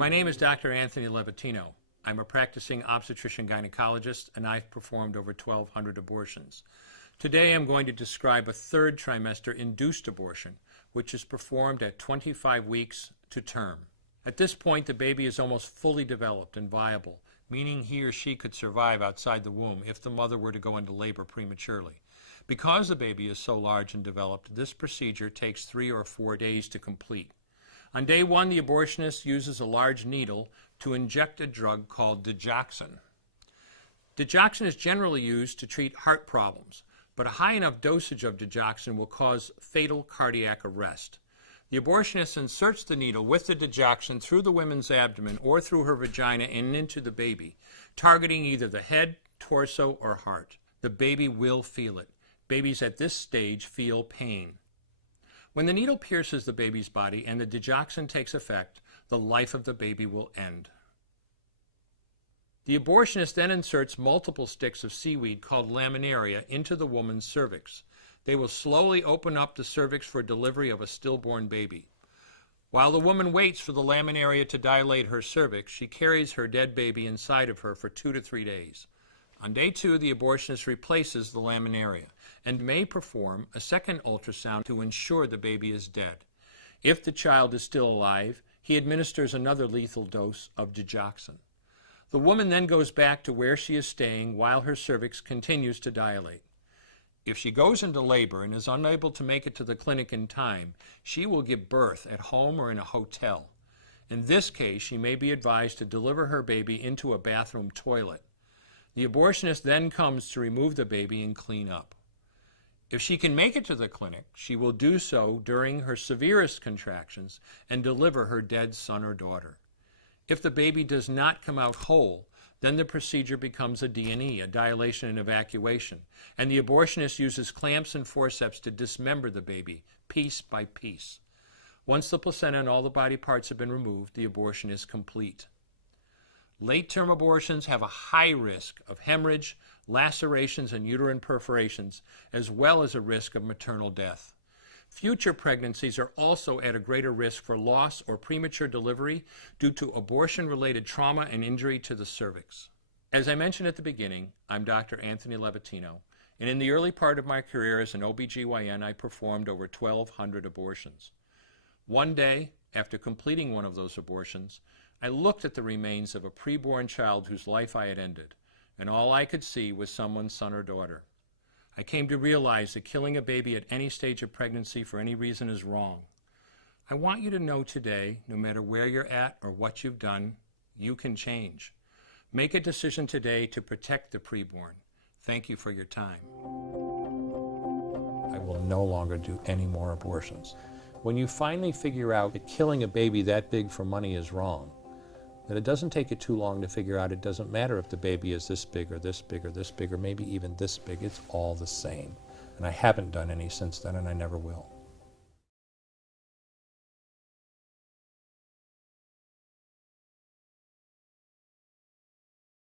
My name is Dr. Anthony Levatino. I'm a practicing obstetrician-gynecologist, and I've performed over 1,200 abortions. Today I'm going to describe a third trimester induced abortion, which is performed at 25 weeks to term. At this point, the baby is almost fully developed and viable, meaning he or she could survive outside the womb if the mother were to go into labor prematurely. Because the baby is so large and developed, this procedure takes 3 or 4 days to complete. On day 1, the abortionist uses a large needle to inject a drug called digoxin. Digoxin is generally used to treat heart problems, but a high enough dosage of digoxin will cause fatal cardiac arrest. The abortionist inserts the needle with the digoxin through the woman's abdomen or through her vagina and into the baby, targeting either the head, torso, or heart. The baby will feel it. Babies at this stage feel pain. When the needle pierces the baby's body and the digoxin takes effect, the life of the baby will end. The abortionist then inserts multiple sticks of seaweed called laminaria into the woman's cervix. They will slowly open up the cervix for delivery of a stillborn baby. While the woman waits for the laminaria to dilate her cervix, she carries her dead baby inside of her for 2 to 3 days. On day 2, the abortionist replaces the laminaria and may perform a second ultrasound to ensure the baby is dead. If the child is still alive, he administers another lethal dose of digoxin. The woman then goes back to where she is staying while her cervix continues to dilate. If she goes into labor and is unable to make it to the clinic in time, she will give birth at home or in a hotel. In this case, she may be advised to deliver her baby into a bathroom toilet. The abortionist then comes to remove the baby and clean up. If she can make it to the clinic, she will do so during her severest contractions and deliver her dead son or daughter. If the baby does not come out whole, then the procedure becomes a D&E, a dilation and evacuation, and the abortionist uses clamps and forceps to dismember the baby, piece by piece. Once the placenta and all the body parts have been removed, the abortion is complete. Late-term abortions have a high risk of hemorrhage, lacerations, and uterine perforations, as well as a risk of maternal death. Future pregnancies are also at a greater risk for loss or premature delivery due to abortion-related trauma and injury to the cervix. As I mentioned at the beginning, I'm Dr. Anthony Levatino, and in the early part of my career as an OBGYN, I performed over 1,200 abortions. One day, after completing one of those abortions, I looked at the remains of a preborn child whose life I had ended, and all I could see was someone's son or daughter. I came to realize that killing a baby at any stage of pregnancy for any reason is wrong. I want you to know today, no matter where you're at or what you've done, you can change. Make a decision today to protect the preborn. Thank you for your time. I will no longer do any more abortions. When you finally figure out that killing a baby that big for money is wrong, that it doesn't take you too long to figure out it doesn't matter if the baby is this big or this big or this big or maybe even this big, it's all the same. And I haven't done any since then, and I never will.